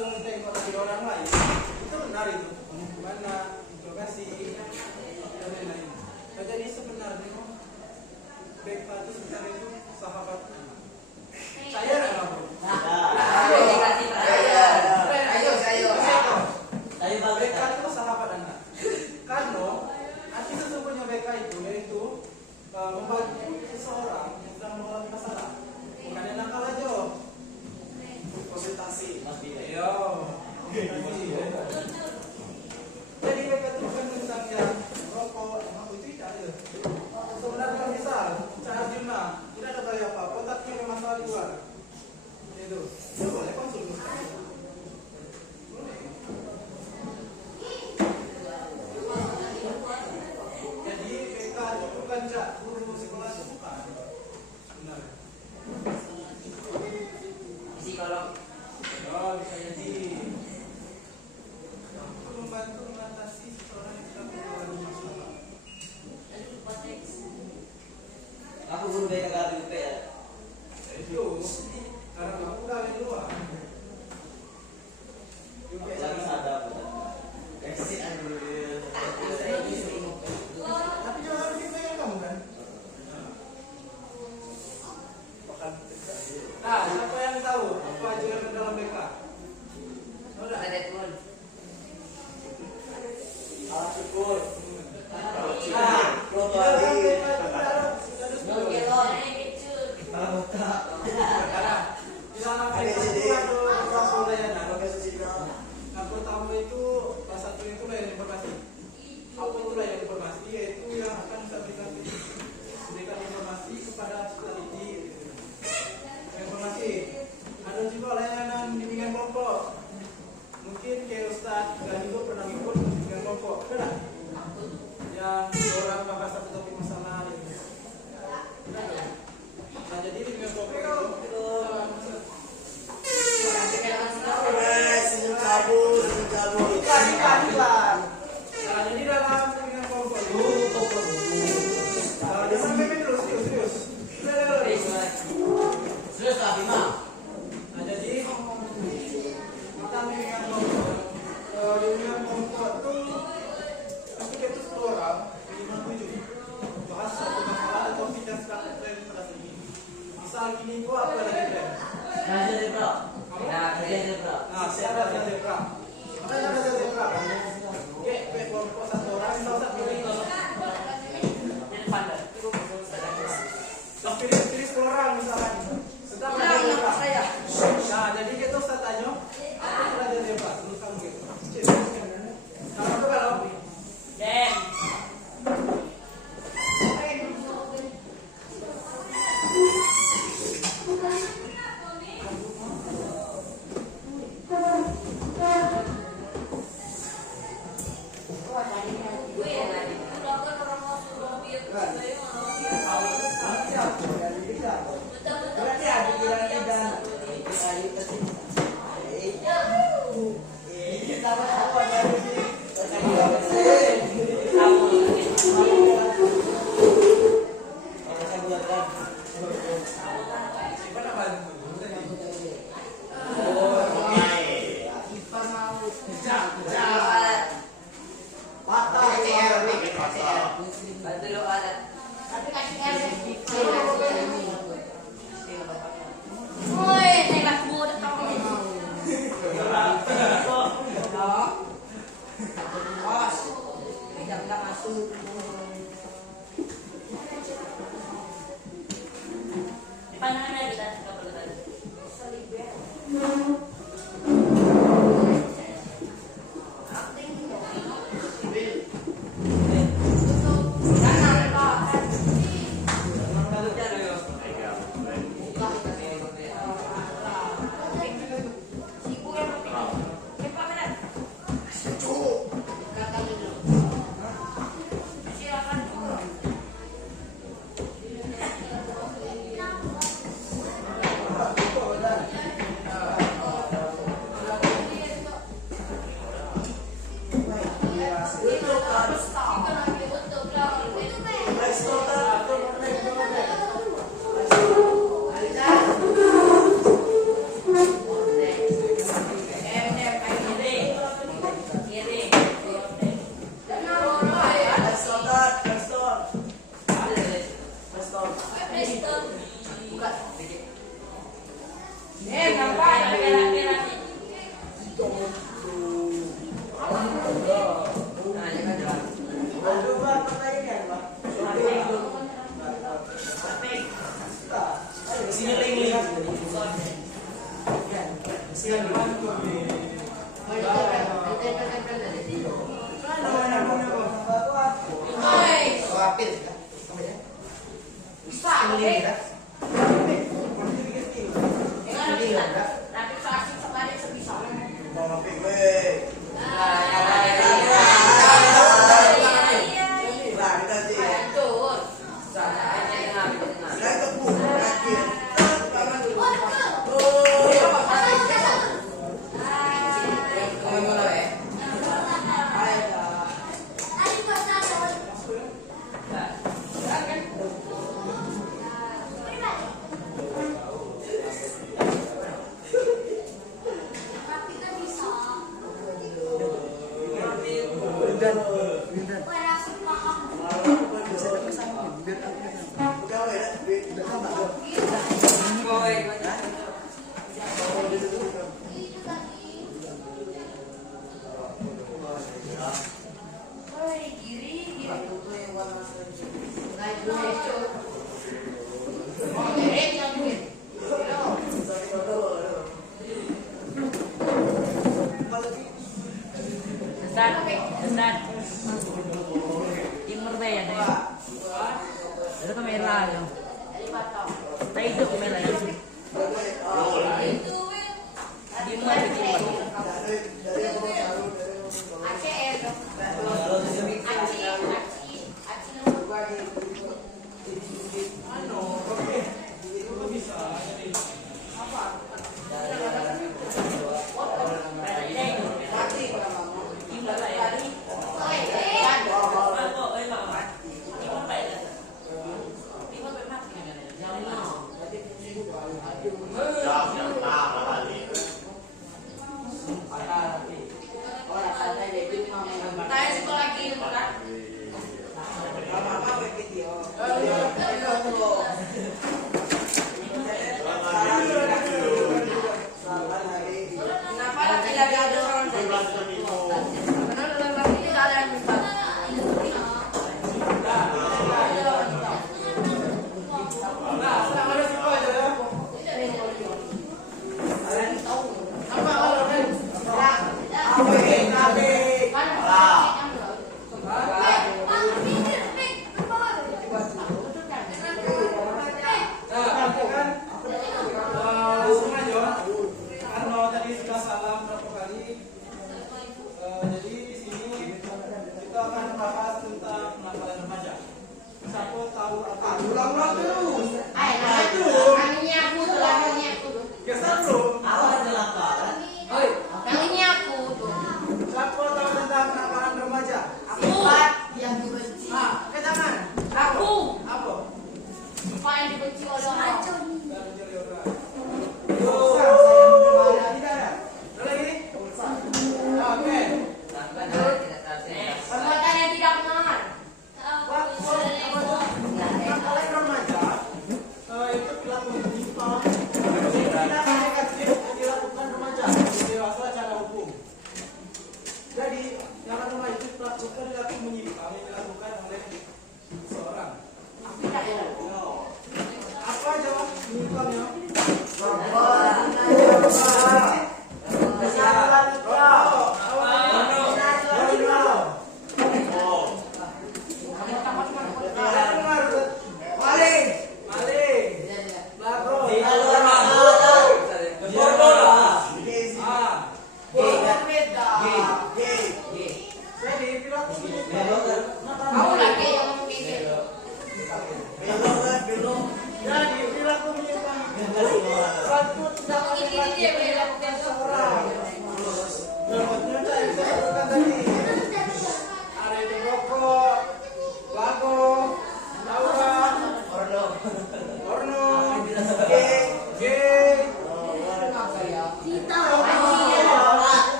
tengok dari orang lain itu benar itu gimana interogasi dan lain-lain. Jadi sebenarnya BK itu sebenarnya itu sahabat saya nggak bro. Ayo BK itu sahabat anak. Karena arti sesungguhnya BK itu yaitu membantu seseorang yang sedang mengalami masalah. Bukan yang nakal aja. Konsultasi. Yo. Jadi BK itu bukan tentang yang rokok, apa itu tidak ada. Sebenarnya misal, cara Juna, tidak ada gaya apa-apa, tapi ada masalah di luar. Itu boleh konsultasi. Jadi BK itu bukan guru psikolog bukan. Benar. Psikolog. Oh, bisa jadi. Untuk membantu mengatasi seseorang yang sedang mengalami masalah. Aku guru BK kali UP ya. Itu karena kamu udah di luar. Lagi sadar. Exit dulu. Tapi jangan harus dipegang kamu kan? Nah, siapa yang tahu apa ajaran dalam BK? Udah ada pun. Alat syukur. Nah, dalam BK itu harus Karena di sana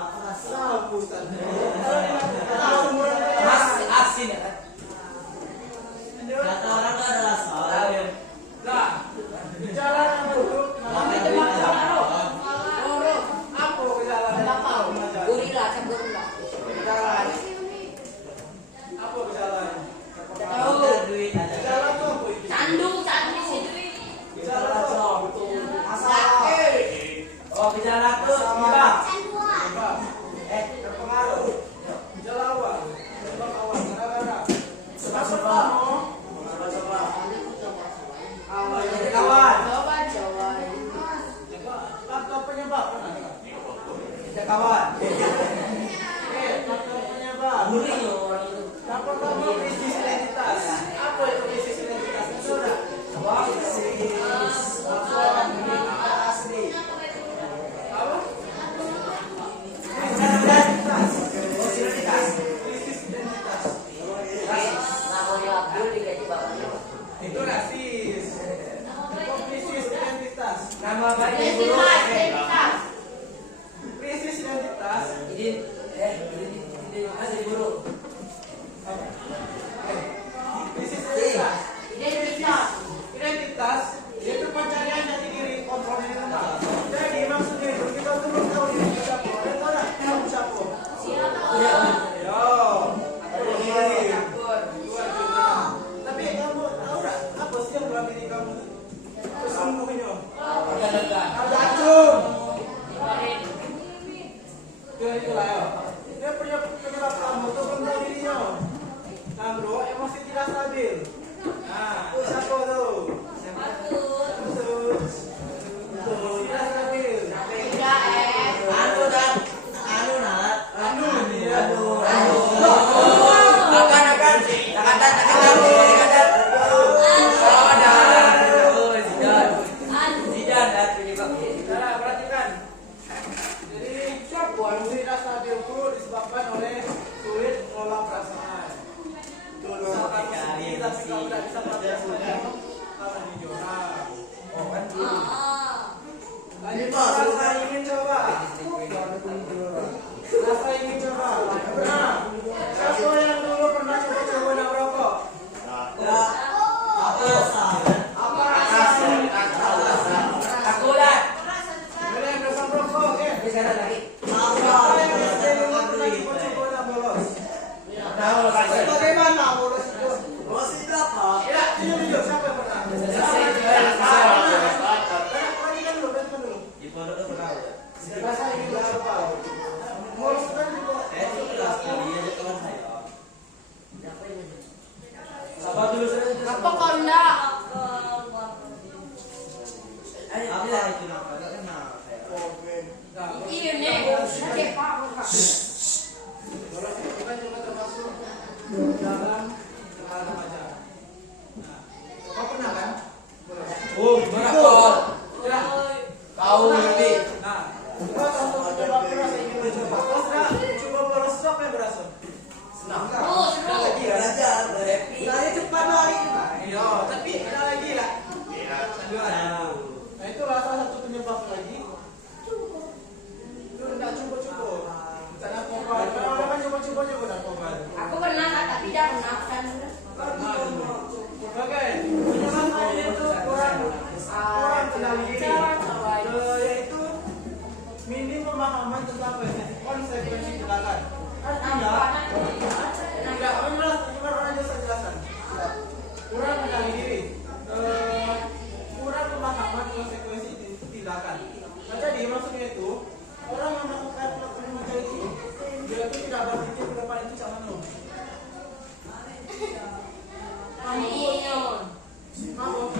Apa rasa? Oh, gejala tuh, Masalah. gimana? Penyebab. Terpengaruh. Gejala awal. Penyebab awal. Gara-gara. Yang pertama, Kawan. faktor penyebab. Kawan. Faktor penyebab. Yang pertama, krisis identitas. Apa itu krisis identitas? Saudara. Asli. Apa? Krisis identitas. Itu rasis. Itu krisis identitas. Nama baik guru. Krisis identitas. Ini masih guru. Krisis identitas. Identitas itu pencarian jati diri, kontrol diri rendah. Jadi maksudnya itu kita tuh belum tahu diri kita siapa. Ada tahu nggak kamu siapa? Yo. Tapi kamu tahu nggak apa sih yang dalam diri kamu? Sesungguhnya. Ada acung. Itu lah ya. Dia penyebab kamu tuh belum tahu dirinya. Nah bro, emosi tidak stabil. Nah, siapa tuh? Tidak stabil. Nah, perhatikan. Jadi, emosi tidak stabil itu disebabkan oleh sulit mengelola perasaan. Misalkan sedih tapi kamu tidak bisa melakukannya karena dijorak. Lanjut, rasa ingin coba. Rasa ingin coba. Nah, siapa yang dulu pernah coba-coba merokok? Apa rasanya? Boleh yang dosa merokok, oke? Siapa yang dulu pernah coba-coba dan bolos? Bagaimana bolos itu? Bolos itu apa? Ya, jujur, siapa yang pernah? Perhatikan dulu. Di pondok itu pernah ya? Rasa ingin coba. Bolos kan juga. Saya itu kelas kali aja teman saya. Sabar dulu saya. Ayo, bilang itu kenapa? Enggak kenal saya. Bolos itu kan juga termasuk dalam hal remaja. Nah, kau pernah kan? Bolos. Oh, gimana kok? Ya. Kau ngerti? Nah, coba untuk mencoba bolos ingin mencoba. Kau sudah coba bolos itu apa yang berasa? Senang. Senang lagi ya. Belajar, happy. Lari cepat lari. Iya, tapi ada lagi lah. Nah itulah salah satu penyebab lagi. Itu tidak coba-coba. Bukan narkoba. Kalau kan coba-coba juga narkoba. Nah, oke. Penyebab lainnya itu kurang kenal diri. Yaitu minim pemahaman tentang konsekuensi tindakan. Tidak benar, cuma orang aja saya jelaskan. Kurang mengenali diri, kurang pemahaman konsekuensi tindakan. Nah, jadi maksudnya itu orang yang melakukan pelakuan macam itu, dia itu tidak berpikir ke depan itu jangan lo. Mabuk.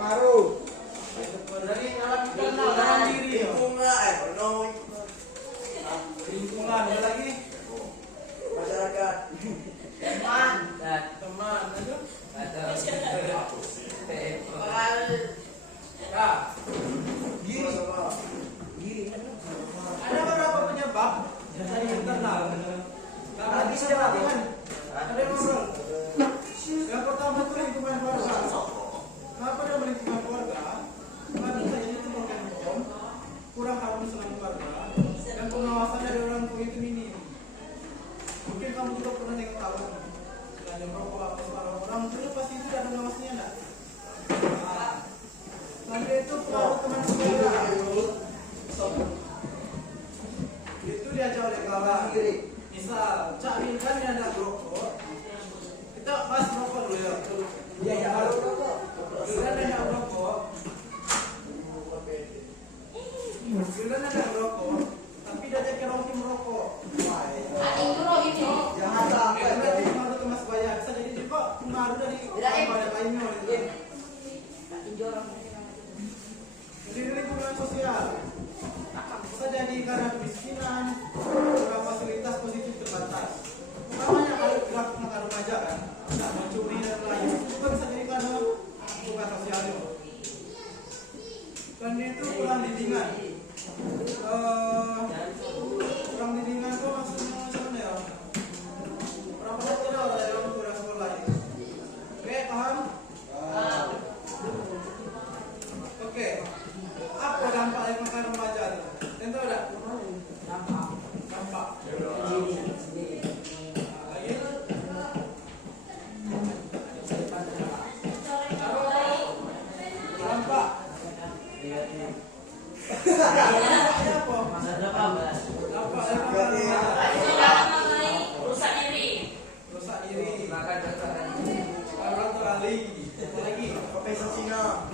pengaruh. Dari alat kenal kanan diri. Lingkungan ada lagi. Masyarakat. Teman. Teman, aduh. Ada. Ya. Giri. Ada beberapa penyebab dari internal. Karena bisa dilakukan. Ada yang ngobrol. Yang pertama itu lingkungan keluarga. Kenapa dia lingkungan keluarga? Karena saya itu bukan hukum, kurang harmonis dengan keluarga, dan pengawasan dari orang tua itu minim. Mungkin kamu juga pernah yang tahu, selain merokok atau suara orang tua pasti itu ada ngawasnya enggak? Sampai itu pengaruh teman sebaya. Itu diajak oleh kawan. Misal, Cak Bin kan ada rokok. Kita pas rokok dulu ya. Iya, baru rokok. Kita ada rokok. Kita ada rokok. Tapi dia cek rohim merokok. Jangan sampai berarti pengaruh teman sebaya. Bisa jadi juga pengaruh dari kepada lainnya. Jadi lingkungan sosial. Bisa jadi karena kemiskinan, kurang fasilitas positif terbatas. Utamanya kalau gerak anak remaja kan, tidak mencuri dan lain itu juga bisa jadi karena bukan sosial itu. Dan itu kurang bimbingan. Kurang bimbingan itu maksudnya macam ya? Kurang perhatian orang dari orang tua dan sekolah ini. Oke, paham? Oke. Apa dampak yang makan remaja itu? Tentu ada. Dampak. Lagi? Dampak. Dampaknya apa? Dampak yang makan remaja. Rusak diri. Rusak diri. Makan cocok. Orang terali. Ada lagi. Profesor Cina.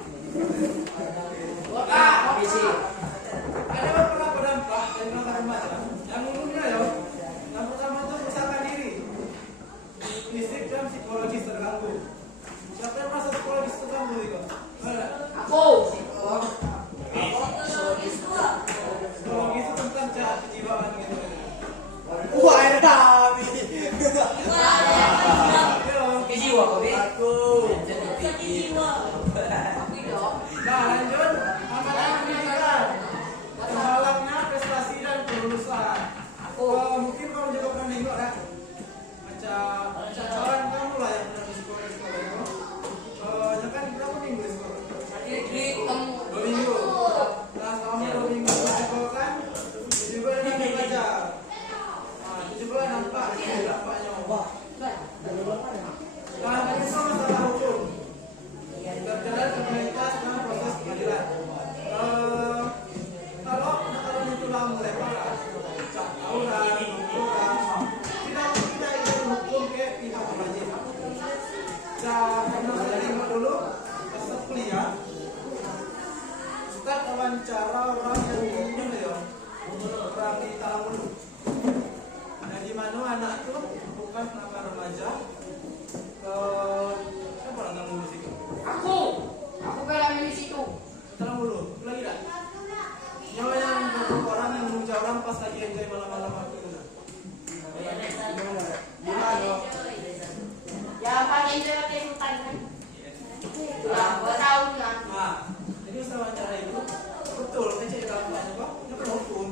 Ada beberapa dampak dari makan remaja. Yang umumnya ya, yang pertama itu kerusakan diri, fisik dan psikologis terganggu. Siapa yang merasa psikologis terganggu itu? Ada. Psikologis itu tentang kejiwaan gitu. Wah, ada kami. Kejiwa kau be. Aku. Nah lanjut, amanah pendidikan, terhalangnya prestasi dan kelulusan. Mungkin kamu juga pernah nengok ya, macam kawan kamu lah yang pernah di sekolah itu. Ya kan berapa minggu di sekolah? 2 minggu. Nah selama 2 minggu di sekolah kan, juga ada yang belajar. Nah itu juga dampaknya. Nah ini semua masalah hukum. Terkadang komunitas dan proses pengadilan. Kalau itu sudah mulai parah, tawuran, tidak ada hukum ke pihak wajib. Karena saya tengok dulu pas kuliah, Ustaz wawancara orang yang ini ya, orang di Tarawih. Nah di mana anak itu bukan anak remaja, siapa orang tamu di situ? Aku kelamin di situ. Tenang dulu, lagi tak? Nyawa yang orang yang menguja orang pas lagi enjoy malam-malam waktu itu. Gimana? Ya pakai pakai hutan kan. Gua tahu kan. Nah, jadi usaha wawancara itu betul, kan cek dampaknya kok, itu kan hukum.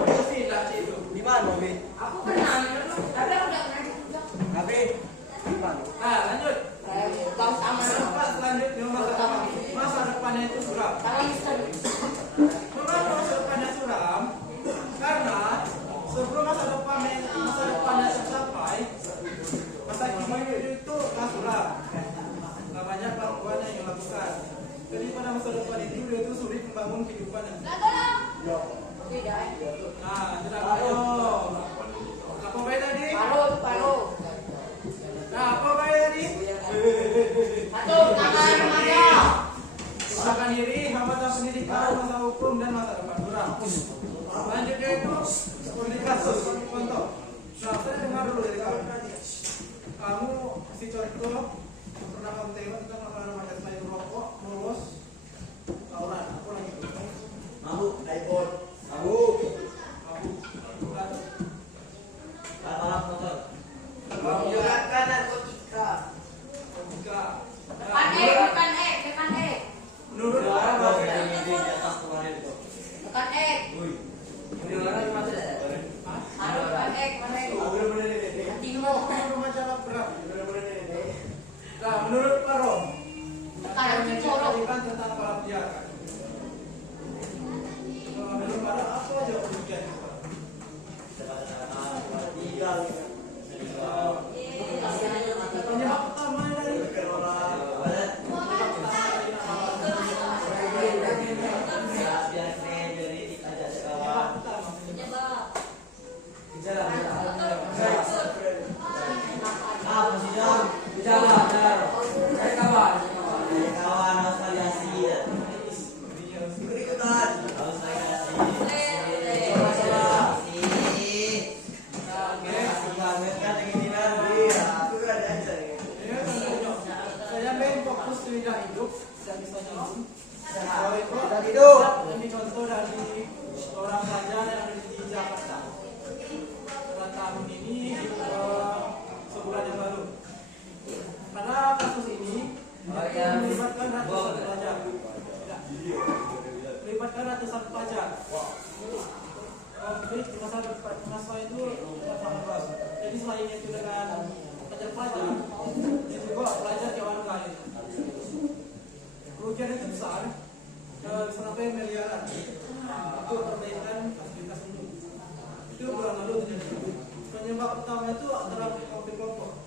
Itu sih lah cek itu. Di mana, Be? Aku pernah, tapi aku udah pernah diundang. Abi. Di mana? Nah, lanjut. Tahu sama. Dampak selanjutnya masa depannya itu suram. Tangan Mister. Mengapa masa depannya suram? Karena sebelum masa depannya tercapai, masa kini itu suram. Gak banyak bantuan yang dilakukan. Jadi pada masa depan itu dia itu sulit membangun kehidupannya. Tidak. Nah, tidak ayo. Apa baik tadi? Paru. Nah, apa baik tadi? Satu tangan remaja. Usahakan diri, hambatan pendidikan, masa hukum dan masa depan suram. Selanjutnya itu seperti kasus contoh. Nah, saya dengar dulu dari kamu. Kamu si contoh pernah fokus tidak hidup, tidak bisa nyambung. Tidak hidup. Ini contoh dari seorang pelajar yang ada di Jakarta. Setelah tahun ini sebulan yang lalu. Pada kasus ini melibatkan ratusan pelajar. Melibatkan ratusan pelajar. Jadi masa itu sangat luas. Jadi selain itu dengan pelajar-pelajar, itu juga pelajar yang warga itu. Kerugian itu besar, sampai miliaran. Itu perbaikan fasilitas umum. Itu bulan lalu terjadi. Penyebab utama itu antara konflik kelompok.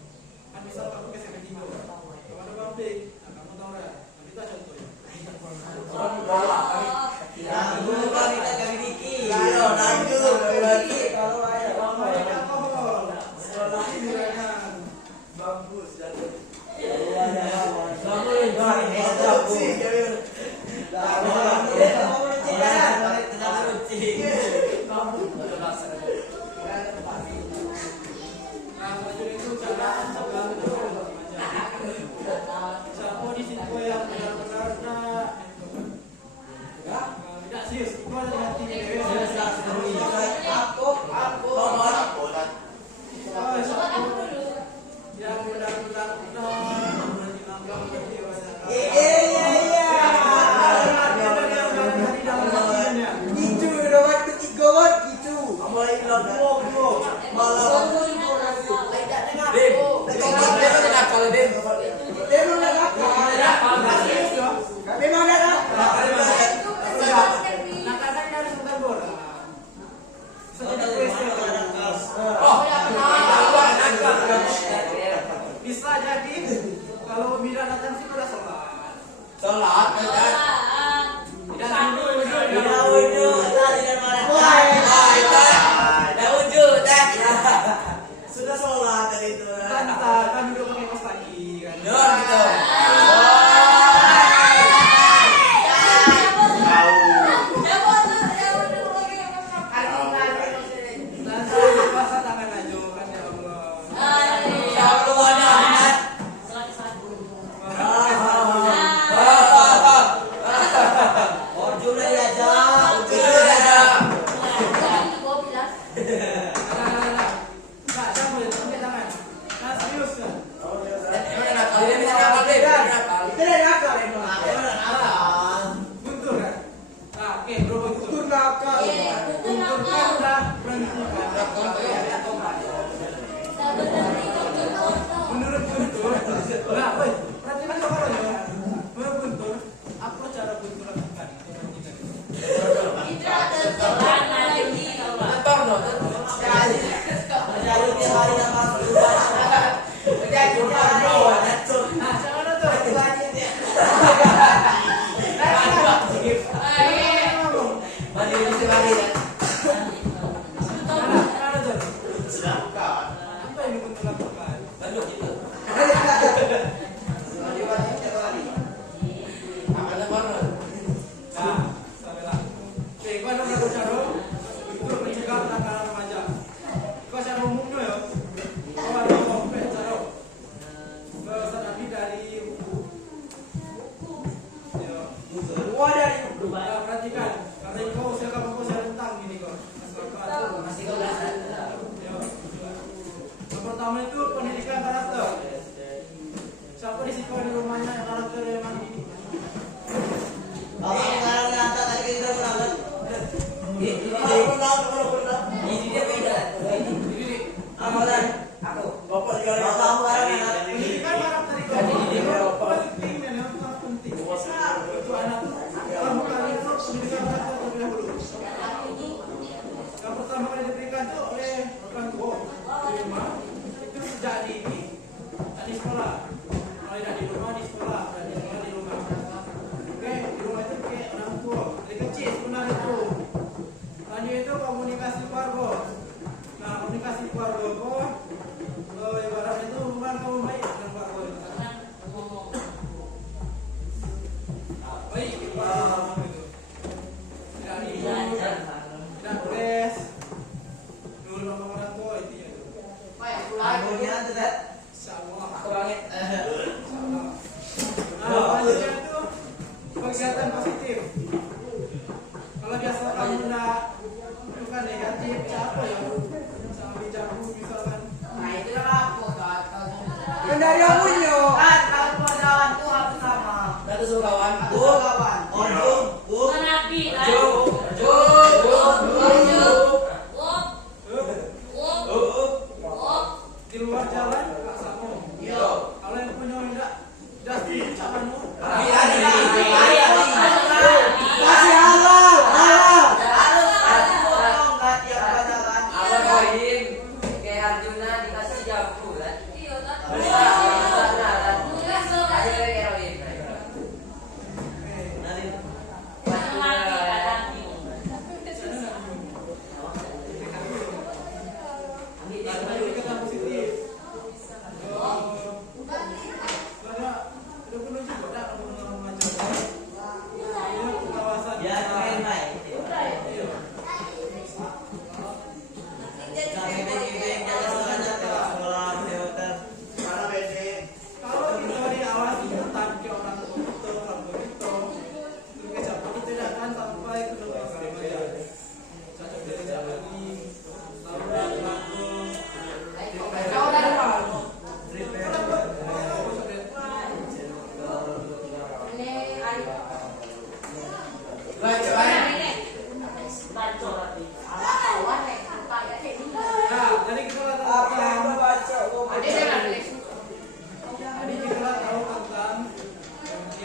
Kan misal kamu ke SMP 3, kalau ada konflik, kamu tahu ya. Nanti kita contoh ya. Bisa jadi kalau Mira datang sih udah sholat. Sudah sholat tadi itu. Kan udah pakai kos lagi kan. Puasa tangan aja kan ya Allah. Menurut Guntur, perhatikan coba loh ya. Menurut Guntur, apa cara Guntur lakukan? Apa yang Guntur lakukan? Sampailah. Oke, gua ada berapa cara untuk mencegah penangkaran remaja. Gua secara umumnya ya. Gua ada beberapa cara. Tetapi dari buku. Ya. Semua dari Perhatikan, karena kau saya tentang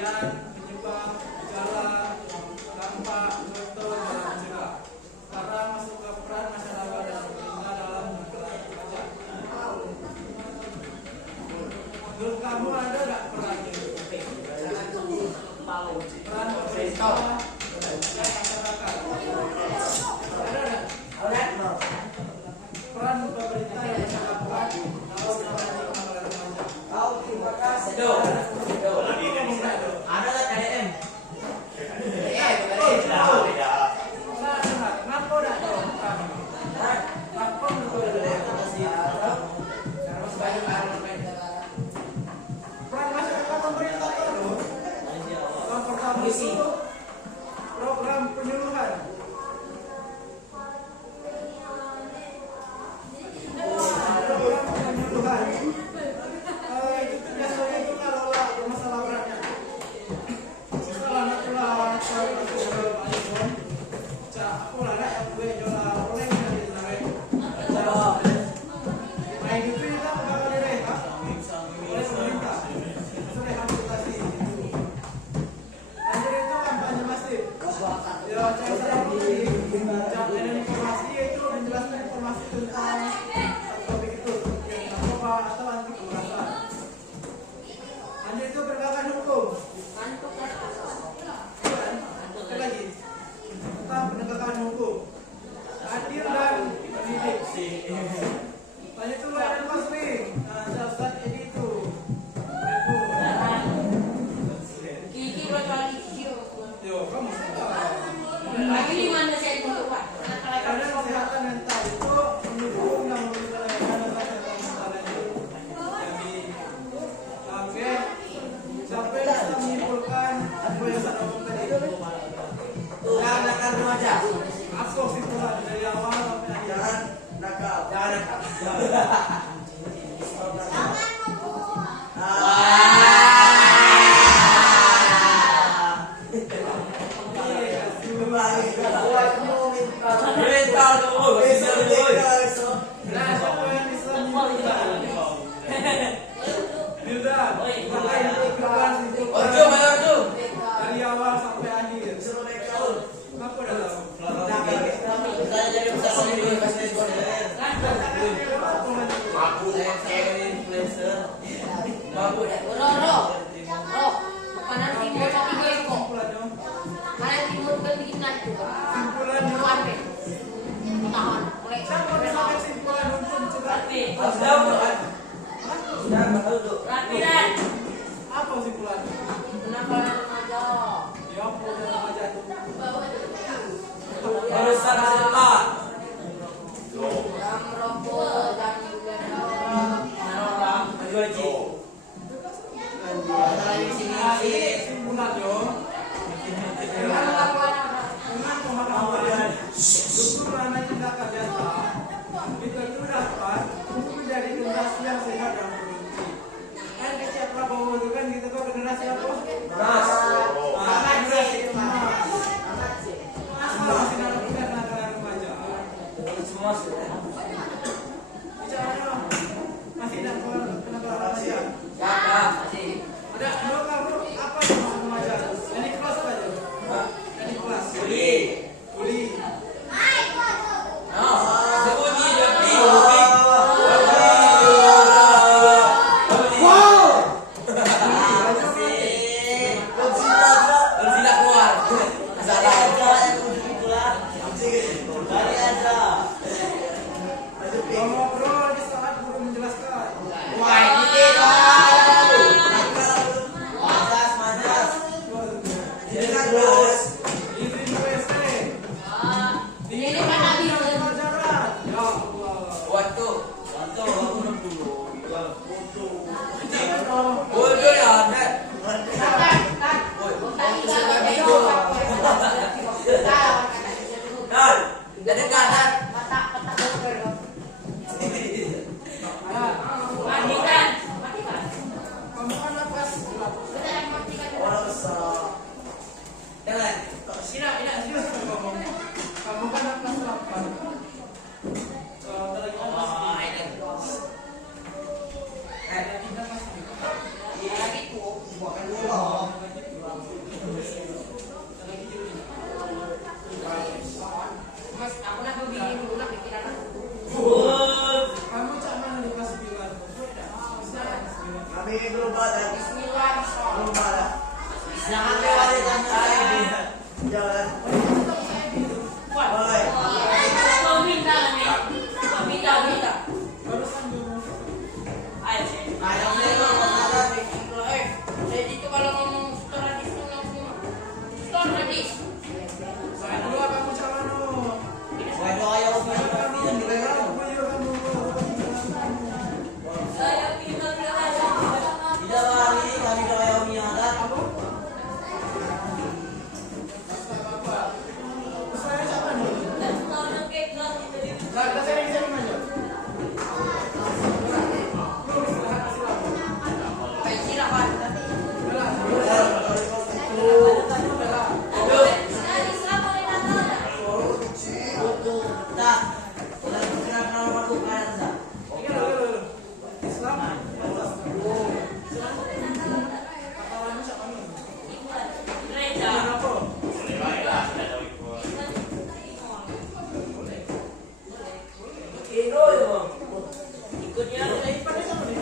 dan penyebab gejala dampak faktor dalam mencegah. Sekarang masuk ke peran masyarakat dan pemerintah dalam menanggulangi pajak. Menurut kamu ada nggak perannya? Peran pemerintah dan masyarakat. Ada nggak? Peran pemerintah dan masyarakat dalam menanggulangi pajak. Kau terima kasih. Do. Ada nggak KDM? Peran masyarakat pemerintah itu yang pertama itu program penyuluhan. Program penyuluhan. Itu tuh biasanya itu kalau masalah beratnya. Salah natural, aku lah yang gue jual oleh dari sana. Nah itu kita bakal direhab oleh pemerintah. Itu rehabilitasi itu. Lanjut itu kampanye masif. Ya, saya salah pilih. Jangan informasi itu menjelaskan informasi tentang topik itu, narkoba atau anti kekerasan. Lanjut itu penegakan hukum. Sekali lagi tentang penegakan hukum adil dan pendidik. Lanjut itu layanan konseling. Nah, Ustaz Edi itu. Gigi berkali Yo, kamu suka. lagi di mana saya dulu Pak? Karena kesehatan mental itu mendukung dan memberikan layanan kesehatan mental itu. Jadi, oke, sampai bisa menyimpulkan apa yang saya omongkan tadi. Jangan nakal remaja. Apa kesimpulan dari awal sampai akhir? Jangan nakal. Jangan nakal. Mental kamu, bisa boy. Nah, siapa yang bisa menyimpulkan? Bilda, maka menyimpulkan Ojo, mayor tuh. dari awal sampai akhir. Apa dalam? Saya jadi peserta di bisnis modern. Aku Saya jadi influencer. Babu dah. Roro. Kanan timur tapi beko. simpulannya. Kanan timur kan bikin nanti. Simpulannya. Sampai. Tahan. Mulai. Siapa bisa kesimpulan hukum cegat? Sudah, bukan? Sudah bakal duduk. Rapi dan. Apa simpulannya? Penangkalan remaja. Ya, udah remaja itu. Urusan sekolah. Yang merokok dan juga Orang Haji. Simpulannya. Dengan pemahaman justru mana tindakan nyata itu dapat menjadi generasi yang sehat dan produktif. Kan kecil Prabowo itu kan gitu kok generasi apa? Mas. Generasi emas. Masih melakukan nakal remaja. Semua sudah. Bicaranya masih nakal remaja. Ya, masih. Ada menurut kamu apa nakal remaja? Ini kelas apa aja? Ini kelas. Kuli. Kuli. No. Sebunyi tapi. Wow. Kuli. Jangan lewati tangan saya. Jangan. Boleh. Minta. Barusan dulu. Ayam lewat pasar. Jadi itu kalau ngomong tradis tuh langsung tradis. Saya dulu kamu jangan no. Waduh ayam kami yang dilewat. Saya bilang Tidak lari kami ke ayam yang ada. Saya siapa nih? Saya bisa mana? kayak silakan. Tak. Kenapa masuk ke atas? Islam. Katalannya siapa nih? Gereja. Kenapa? Ikutnya. Pada sama nih.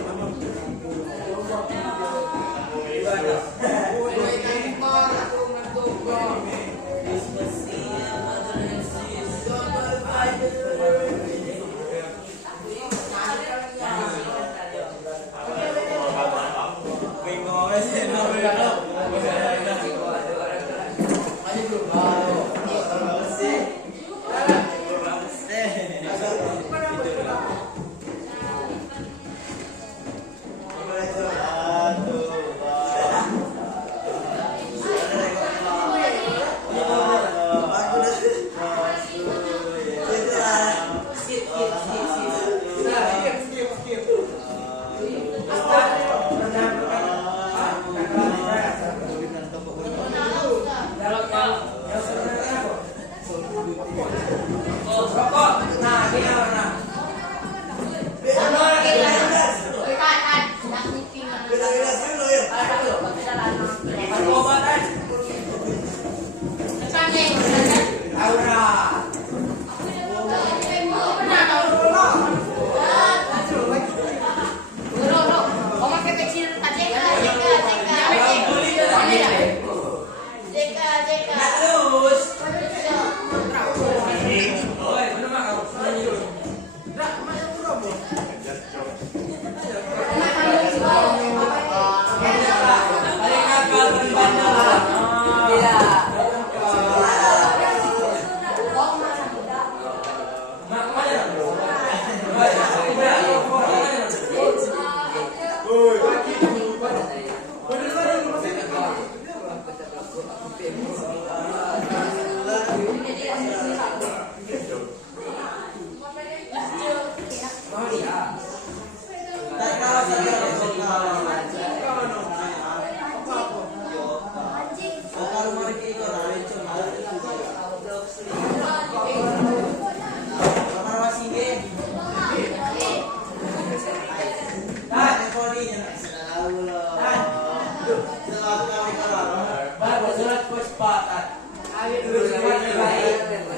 Bagus, surat puspa. Ayo dulu, baik.